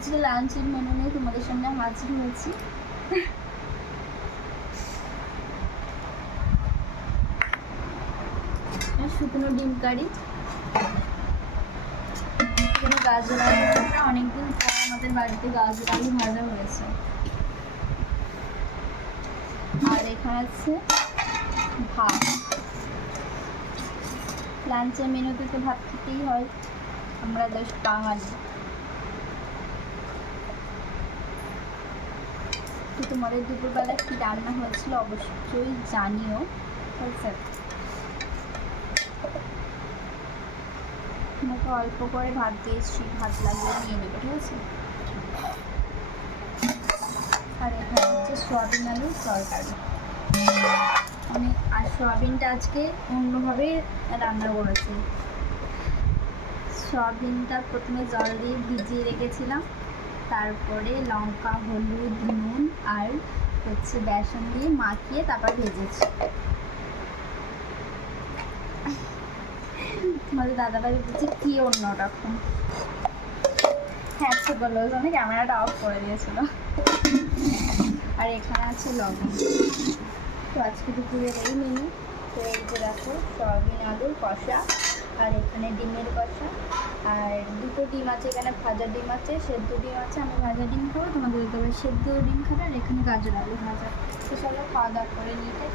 আজকে লাঞ্চের মেনু নিয়ে তোমাদের সামনে হাজির হয়েছি। শুকনো ডিম কারি, গাজর আলু ভাজা। অনেকদিন পর আমাদের বাড়িতে গাজর আলু ভাজা হয়েছে। আর এখানে আছে ভাত। লাঞ্চের মেনুতে তো ভাত খেতেই হয়, আমরা জাস্ট বাঙালি। তো তোমাদের দুপুরবেলা কি রান্না হয়েছিল অবশ্যই জানিও। হয়েছে, তোমাকে অল্প করে ভাত দিয়েছি, ভাত লাগিয়ে নিয়ে নেবে, ঠিক আছে। আর এখানে হচ্ছে সোয়াবিন আলুর তরকারি। আর সোয়াবিনটা আজকে অন্যভাবে রান্না করেছি। সোয়াবিনটা প্রথমে জল দিয়ে ভিজিয়ে রেখেছিলাম, তারপরে লঙ্কা, হলুদ, নুন আর হচ্ছে বেসন দিয়ে মাখিয়ে তারপর ভেজেছি। তোমাদের দাদাভাই বলছে কি অন্যরকম। হ্যাঁ ঠিক বললো, ওই জন্য ক্যামেরাটা অফ করে দিয়েছিল। আর এখানে আছে লবণ। তো আজকে দুপুরের এই মেনু। তো এই যে দেখো, সয়াবিন আলুর কষা, আর এখানে ডিমের কষা, আর দুটো ডিম আছে, এখানে ভাজা ডিম আছে, সেদ্ধ ডিম আছে। আমি ভাজা ডিম খাবো, তোমাদের দাদাভাই সেদ্ধ ডিম খাবে, আর এখানে গাজর আলু ভাজা। তো চলো খাওয়া দাওয়া করে নিতে।